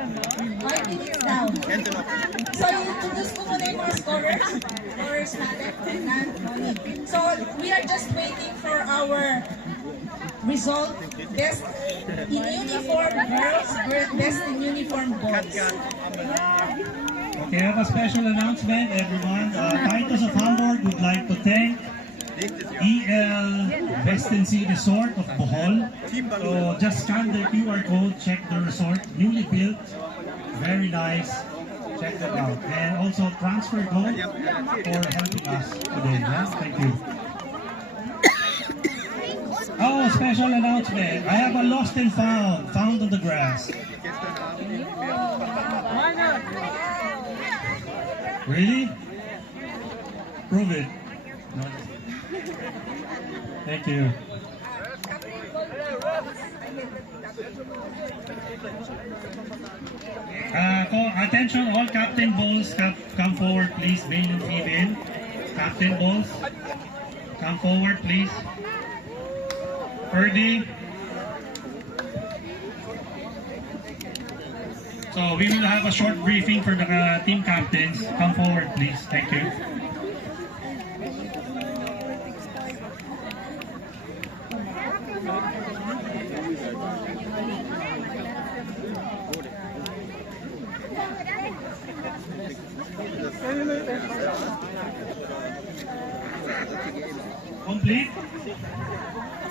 5 minutes down. So, introduce ko muna yung mga scorers. Scorers natin. So, we are just waiting for our result. Best in uniform girls, best in uniform boys. Okay, I have a special announcement, everyone. Titus of Hamburg would like to thank EL Vestency Resort of Bohol. So just scan the QR code, check the resort, newly built, very nice. Check that out. And also Transfer Go for helping us today. Yes, thank you. Oh, special announcement. I have a lost and found on the grass. Really? Prove it. No. Thank you. Attention, all captain balls, come forward, please. Male and female. Captain balls, come forward, please. Ferdy. So we will have a short briefing for the team captains. Come forward, please. Thank you.